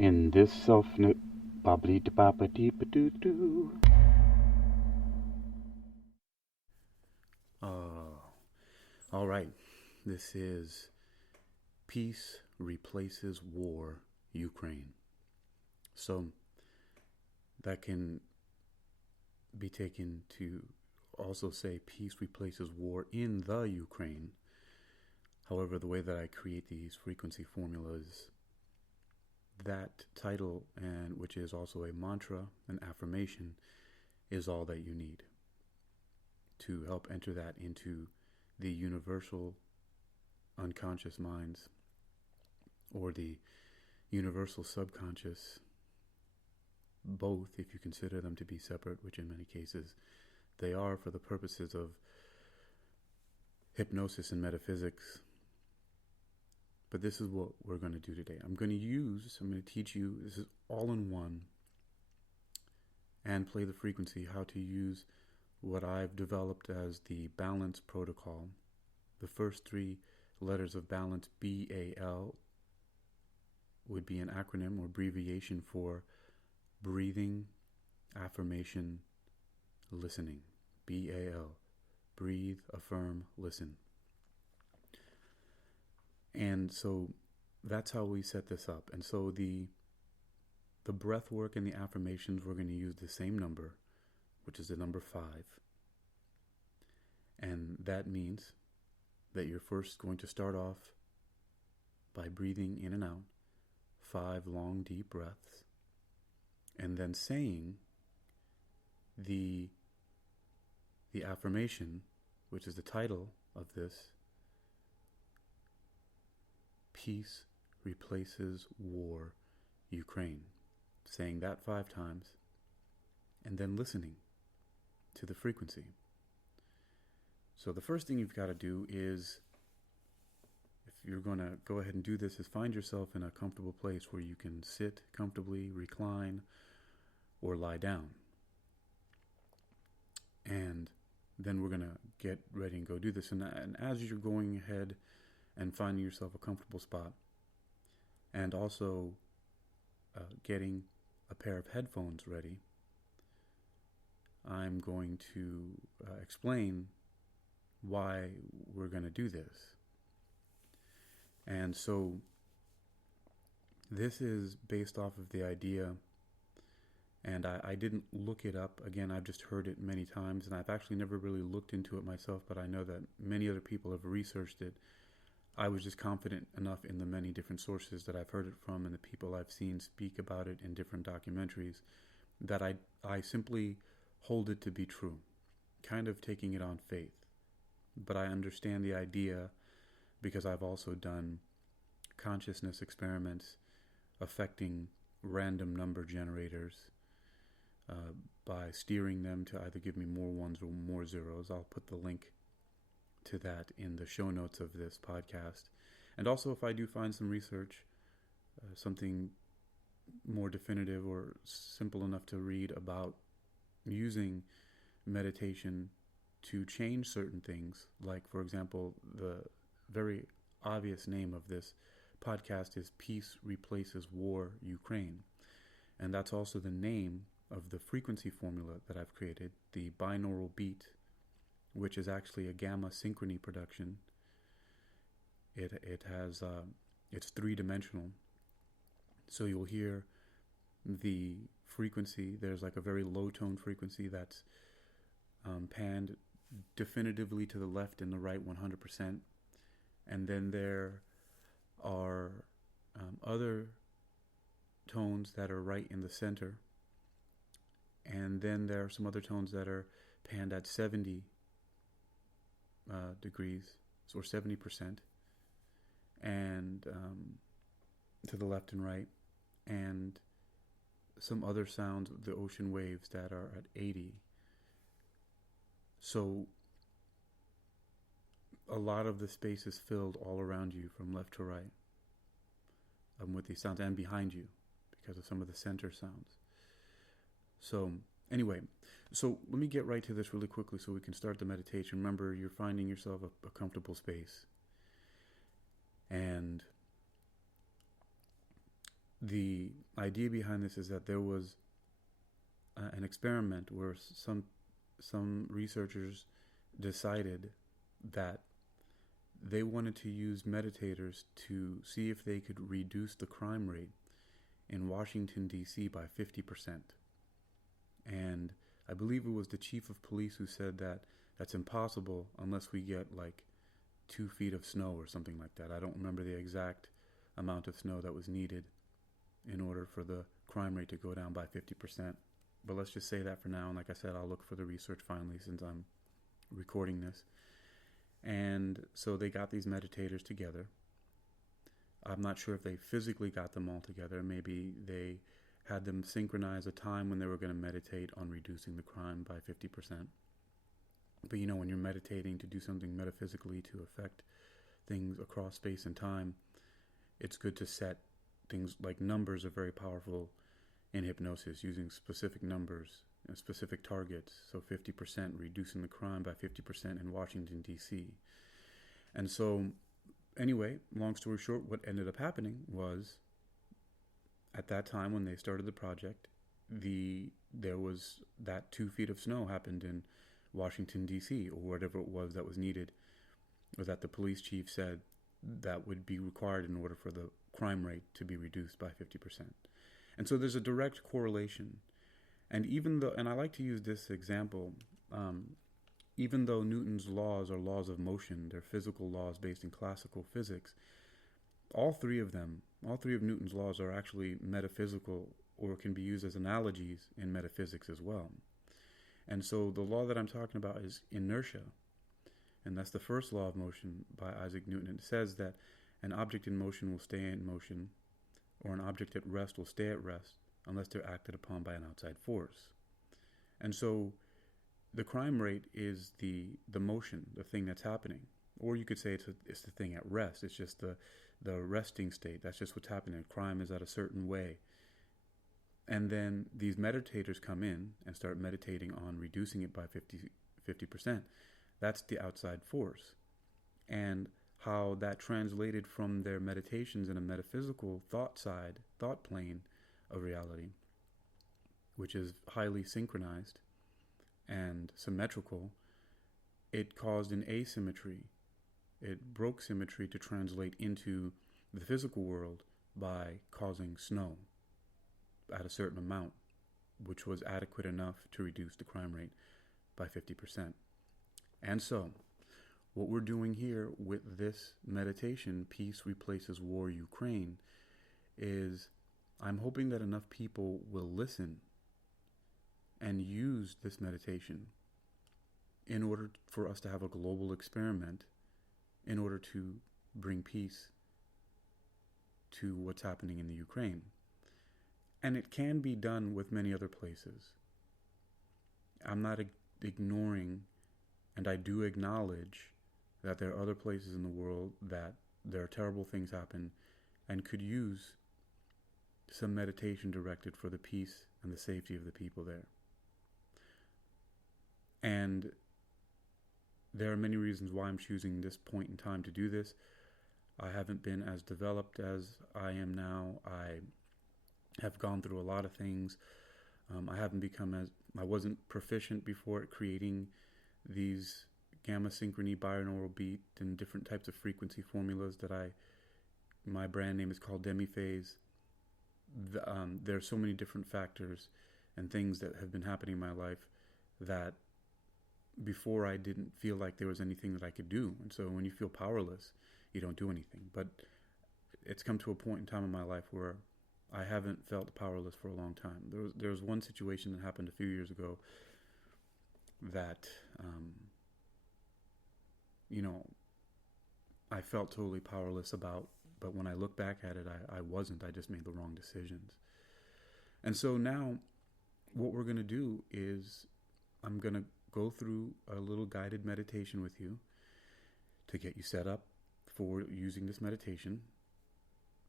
In this self-nip, bobbly da baba dee ba doo doo. All right. This is Peace Replaces War, Ukraine. So that can be taken to also say peace replaces war in the Ukraine. However, the way that I create these frequency formulas, that title, and which is also a mantra, an affirmation, is all that you need to help enter that into the universal unconscious minds or the universal subconscious, both if you consider them to be separate, which in many cases they are for the purposes of hypnosis and metaphysics. But this is what we're going to do today. I'm going to teach you, this is all in one, and play the frequency, how to use what I've developed as the balance protocol. The first three letters of balance, BAL, would be an acronym or abbreviation for breathing, affirmation, listening. BAL. Breathe, affirm, listen. And so that's how we set this up. And so the breath work and the affirmations, we're going to use the same number, which is the number 5. And that means that you're first going to start off by breathing in and out 5 long, deep breaths, and then saying the affirmation, which is the title of this, Peace Replaces War, Ukraine. Saying that 5 times, and then listening to the frequency. So the first thing you've got to do is, if you're going to go ahead and do this, is find yourself in a comfortable place where you can sit comfortably, recline, or lie down. And then we're going to get ready and go do this. And as you're going ahead and finding yourself a comfortable spot, and also getting a pair of headphones ready, I'm going to explain why we're going to do this. And so this is based off of the idea, and I didn't look it up. Again, I've just heard it many times, and I've actually never really looked into it myself, but I know that many other people have researched it. I was just confident enough in the many different sources that I've heard it from and the people I've seen speak about it in different documentaries that I simply hold it to be true, kind of taking it on faith. But I understand the idea because I've also done consciousness experiments affecting random number generators by steering them to either give me more ones or more zeros. I'll put the link to that in the show notes of this podcast. And also, if I do find some research, something more definitive or simple enough to read about using meditation to change certain things, like, for example, the very obvious name of this podcast is Peace Replaces War, Ukraine. And that's also the name of the frequency formula that I've created, the binaural beat, which is actually a gamma synchrony production. It has it's 3-dimensional. So you'll hear the frequency. There's like a very low tone frequency that's panned definitively to the left and the right 100%. And then there are other tones that are right in the center. And then there are some other tones that are panned at 70 degrees, or 70%, and to the left and right, and some other sounds, the ocean waves, that are at 80. So a lot of the space is filled all around you from left to right with these sounds, and behind you because of some of the center sounds. So anyway, so let me get right to this really quickly so we can start the meditation. Remember, you're finding yourself a comfortable space. And the idea behind this is that there was an experiment where some researchers decided that they wanted to use meditators to see if they could reduce the crime rate in Washington, D.C. by 50%. And I believe it was the chief of police who said that that's impossible unless we get like 2 feet of snow or something like that. I don't remember the exact amount of snow that was needed in order for the crime rate to go down by 50%. But let's just say that for now. And like I said, I'll look for the research finally since I'm recording this. And so they got these meditators together. I'm not sure if they physically got them all together. Maybe they had them synchronize a time when they were going to meditate on reducing the crime by 50%. But you know, when you're meditating to do something metaphysically to affect things across space and time, it's good to set things like numbers are very powerful in hypnosis, using specific numbers and specific targets. So 50%, reducing the crime by 50% in Washington, D.C. And so, anyway, long story short, what ended up happening was, at that time when they started the project, there was that 2 feet of snow happened in Washington, D.C., or whatever it was that was needed, or that the police chief said that would be required in order for the crime rate to be reduced by 50%. And so there's a direct correlation. And and I like to use this example, even though Newton's laws are laws of motion, they're physical laws based in classical physics, all three of Newton's laws are actually metaphysical, or can be used as analogies in metaphysics as well. And so the law that I'm talking about is inertia. And that's the first law of motion by Isaac Newton. It says that an object in motion will stay in motion, or an object at rest will stay at rest, unless they're acted upon by an outside force. And so the crime rate is the motion, the thing that's happening. Or you could say it's the thing at rest. It's just the resting state. That's just what's happening. Crime is at a certain way. And then these meditators come in and start meditating on reducing it by 50%. That's the outside force. And how that translated from their meditations in a metaphysical thought plane of reality, which is highly synchronized and symmetrical, it caused an asymmetry. It broke symmetry to translate into the physical world by causing snow at a certain amount, which was adequate enough to reduce the crime rate by 50%. And so, what we're doing here with this meditation, Peace Replaces War Ukraine, is I'm hoping that enough people will listen and use this meditation in order for us to have a global experiment, in order to bring peace to what's happening in the Ukraine. And it can be done with many other places. I'm not ignoring, and I do acknowledge that there are other places in the world that there are terrible things happen and could use some meditation directed for the peace and the safety of the people there. And there are many reasons why I'm choosing this point in time to do this. I haven't been as developed as I am now. I have gone through a lot of things. I wasn't proficient before at creating these gamma synchrony binaural beat and different types of frequency formulas my brand name is called DemiPhase. There are so many different factors and things that have been happening in my life that before I didn't feel like there was anything that I could do. And so when you feel powerless, you don't do anything. But it's come to a point in time in my life where I haven't felt powerless for a long time. There was one situation that happened a few years ago that, I felt totally powerless about, but when I look back at it, I wasn't. I just made the wrong decisions. And so now what we're going to do is I'm going to go through a little guided meditation with you to get you set up for using this meditation,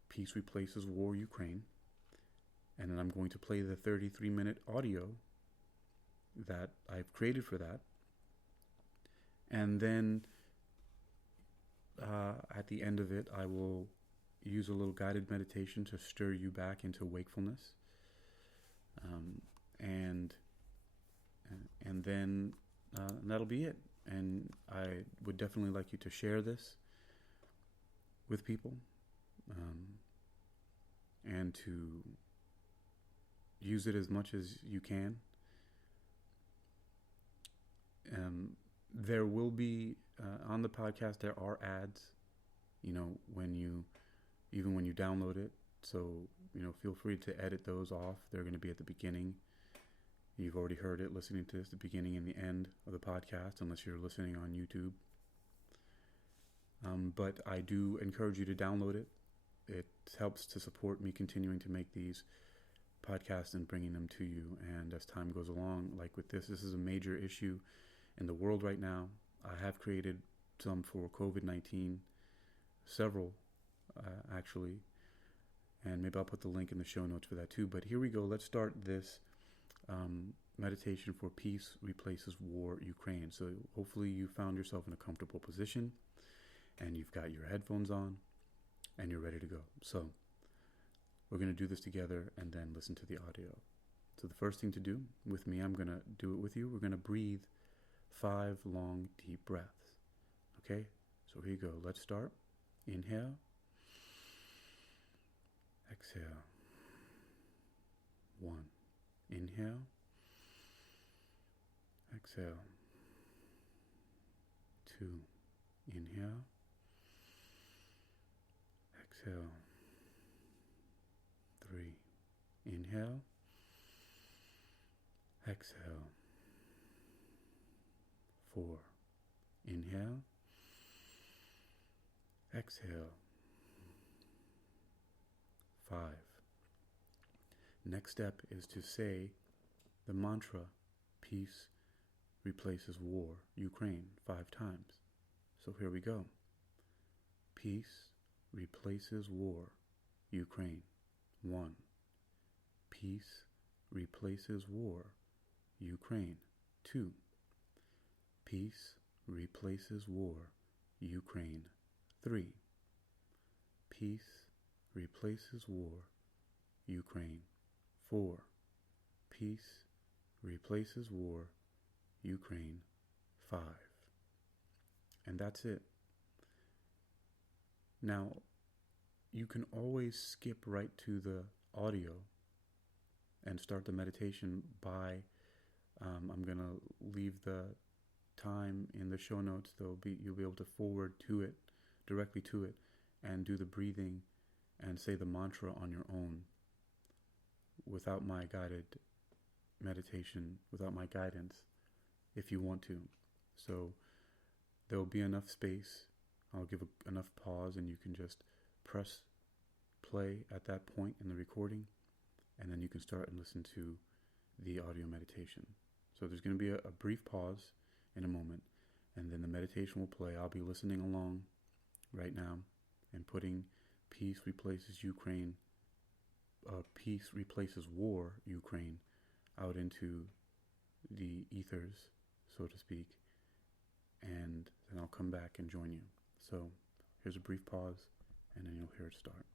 Peace Replaces War Ukraine. And then I'm going to play the 33-minute audio that I've created for that. And then at the end of it, I will use a little guided meditation to stir you back into wakefulness, and then that'll be it. And I would definitely like you to share this with people, and to use it as much as you can. There will be on the podcast, there are ads, when you download it. So, feel free to edit those off. They're going to be at the beginning. You've already heard it listening to this, the beginning and the end of the podcast, unless you're listening on YouTube. But I do encourage you to download it. It helps to support me continuing to make these podcasts and bringing them to you. And as time goes along, like with this is a major issue in the world right now. I have created some for COVID-19, several actually, and maybe I'll put the link in the show notes for that too. But here we go. Let's start this meditation for Peace Replaces War, Ukraine. So hopefully you found yourself in a comfortable position and you've got your headphones on and you're ready to go. So we're going to do this together and then listen to the audio. So the first thing to do with me, I'm going to do it with you. We're going to breathe 5 long, deep breaths. Okay? So here you go. Let's start. Inhale. Exhale. 1. Inhale. Exhale. 2. Inhale. Exhale. 3. Inhale. Exhale. 4. Inhale. Exhale. 5. Next step is to say the mantra, Peace Replaces War, Ukraine, 5 times. So here we go. Peace replaces war, Ukraine. 1. Peace replaces war, Ukraine. 2. Peace replaces war, Ukraine. 3. Peace replaces war, Ukraine. 4. Peace replaces war, Ukraine. 5. And that's it. Now, you can always skip right to the audio and start the meditation by, I'm going to leave the time in the show notes. You'll be able to forward to it, directly to it, and do the breathing and say the mantra on your own without my guided meditation, without my guidance, if you want to. So there'll be enough space. I'll give enough pause and you can just press play at that point in the recording, and then you can start and listen to the audio meditation. So there's going to be a brief pause in a moment, and then the meditation will play. I'll be listening along right now and putting Peace Replaces Ukraine, Peace Replaces War, Ukraine, out into the ethers, so to speak, and then I'll come back and join you. So here's a brief pause, and then you'll hear it start.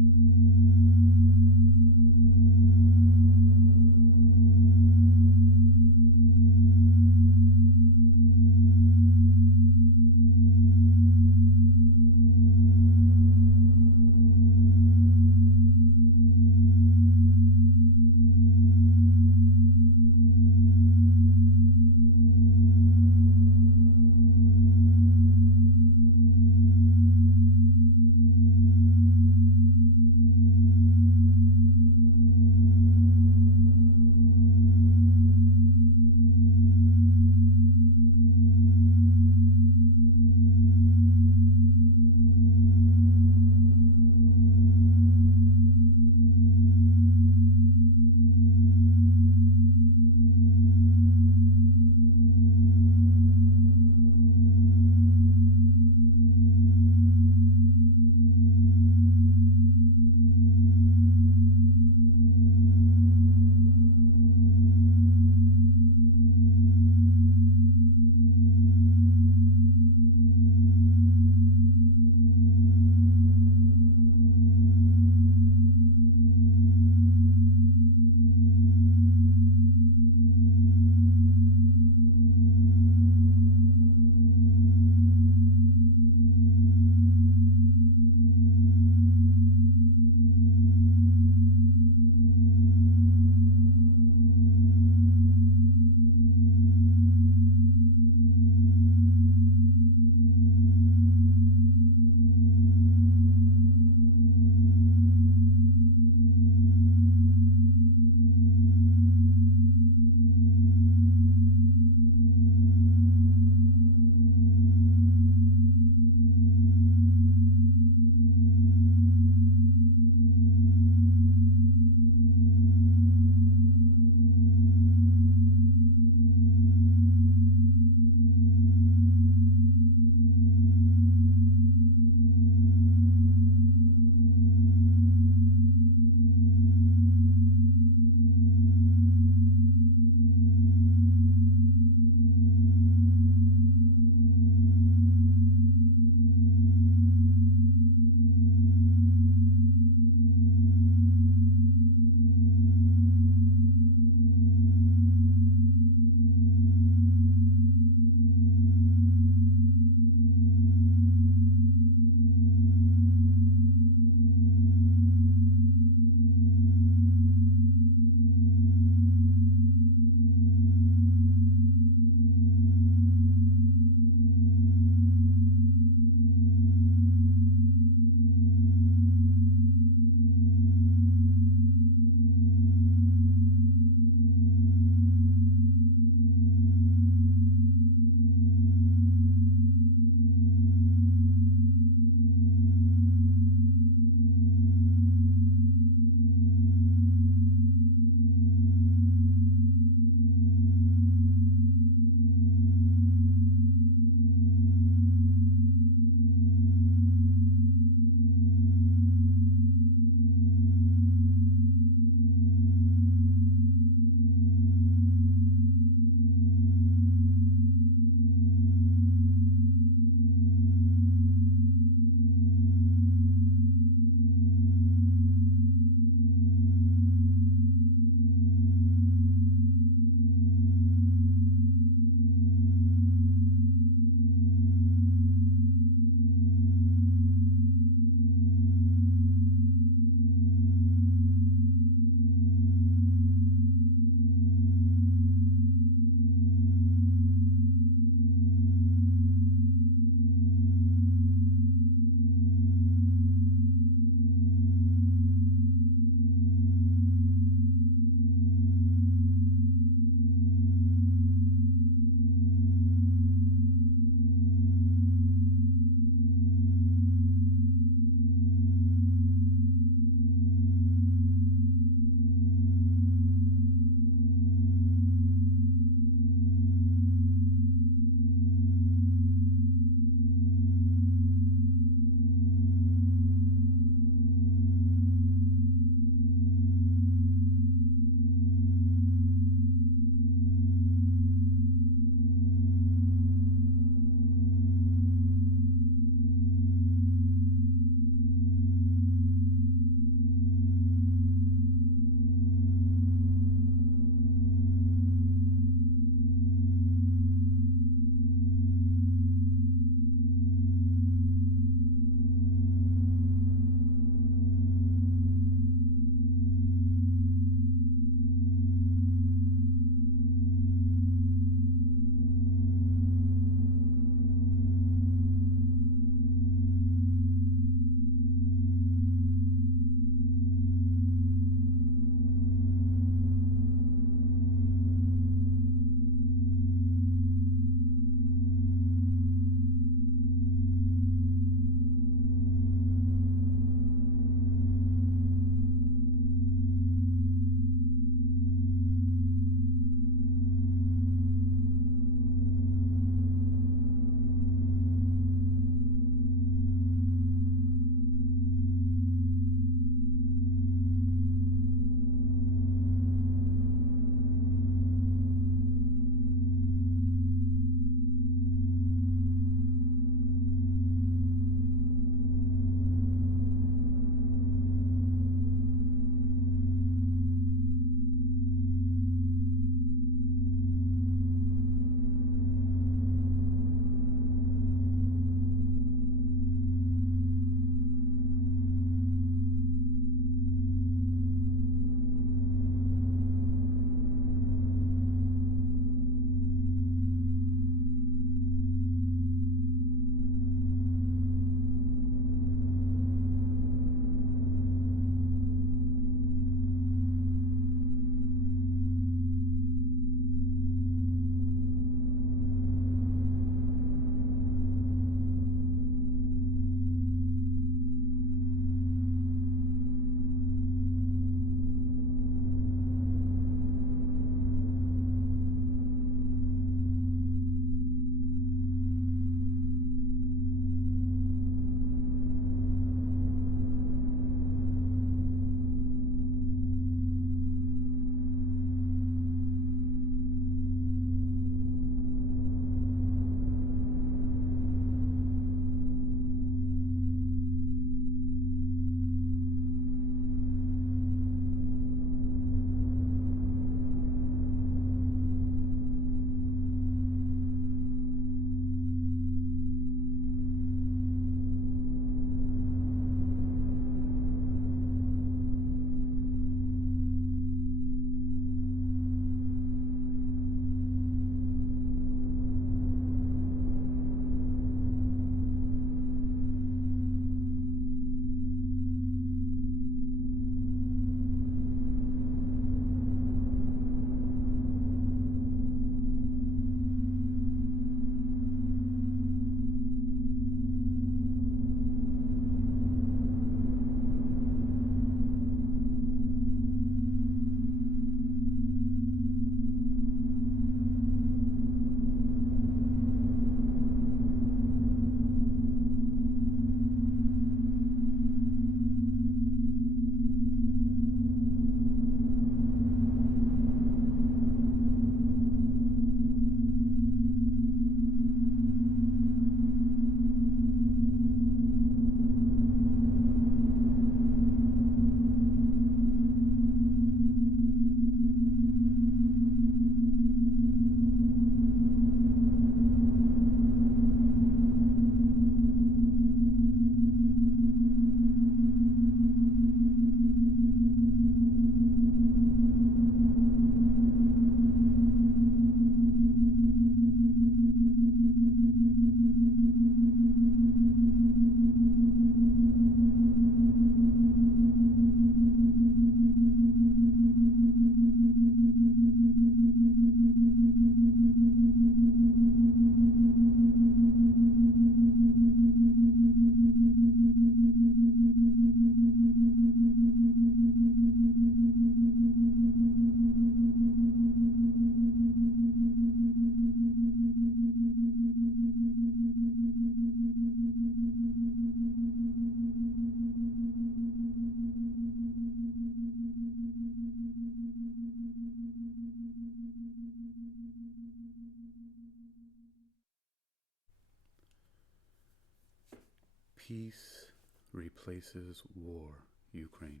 Peace replaces war, Ukraine.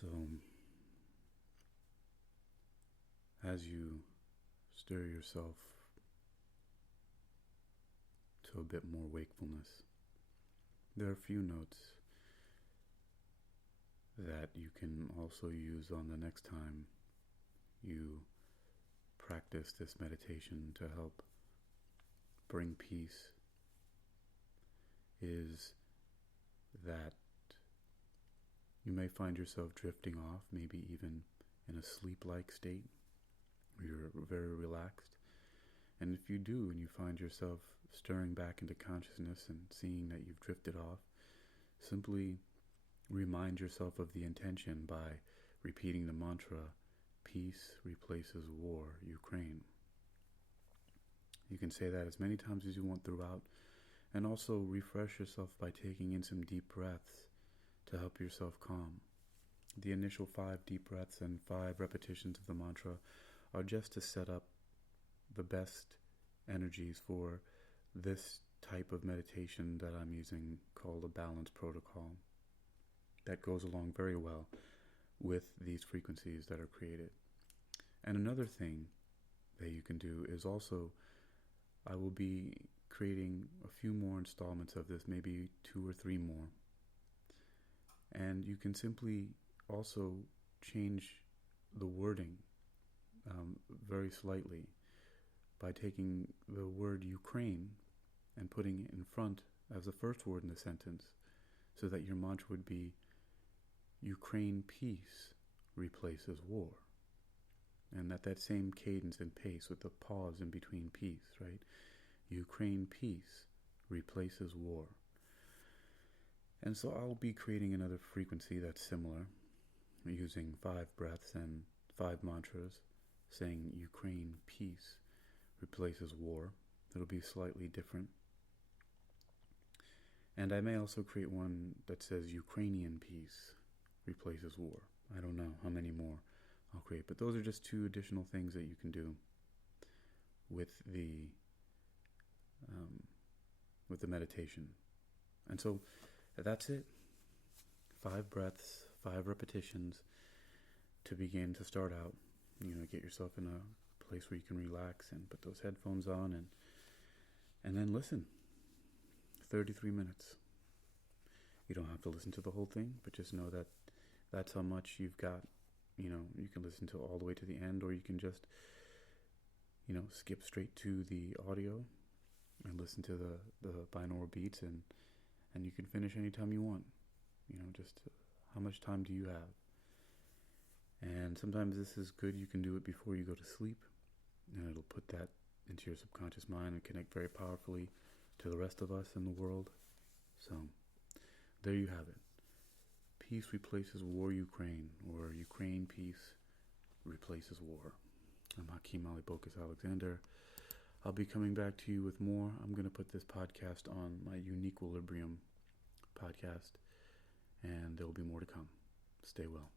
So, as you stir yourself to a bit more wakefulness, there are a few notes that you can also use on the next time you practice this meditation to help bring peace. Is that you may find yourself drifting off, maybe even in a sleep-like state where you're very relaxed. And if you do, and you find yourself stirring back into consciousness and seeing that you've drifted off, simply remind yourself of the intention by repeating the mantra, peace replaces war, Ukraine. You can say that as many times as you want throughout, and also refresh yourself by taking in some deep breaths to help yourself calm. The initial 5 deep breaths and 5 repetitions of the mantra are just to set up the best energies for this type of meditation that I'm using, called a balance protocol, that goes along very well with these frequencies that are created. And another thing that you can do is also, I will be creating a few more installments of this, maybe 2 or 3 more. And you can simply also change the wording very slightly by taking the word Ukraine and putting it in front as the first word in the sentence, so that your mantra would be Ukraine peace replaces war. And that same cadence and pace with the pause in between peace, right? Ukraine peace replaces war. And so I'll be creating another frequency that's similar, using 5 breaths and 5 mantras, saying Ukraine peace replaces war. It'll be slightly different. And I may also create one that says Ukrainian peace replaces war. I don't know how many more I'll create, but those are just 2 additional things that you can do with the meditation. And so that's it. 5 breaths, 5 repetitions to begin to start out. Get yourself in a place where you can relax and put those headphones on and then listen. 33 minutes. You don't have to listen to the whole thing, but just know that that's how much you've got. You can listen to all the way to the end, or you can just, skip straight to the audio and listen to the binaural beats, and you can finish anytime you want. Just how much time do you have? And sometimes this is good. You can do it before you go to sleep, and it'll put that into your subconscious mind and connect very powerfully to the rest of us in the world. So there you have it. Peace replaces war, Ukraine, or Ukraine peace replaces war. I'm Hakeem Ali-Bocas Alexander. I'll be coming back to you with more. I'm going to put this podcast on my Uniquilibrium podcast, and there will be more to come. Stay well.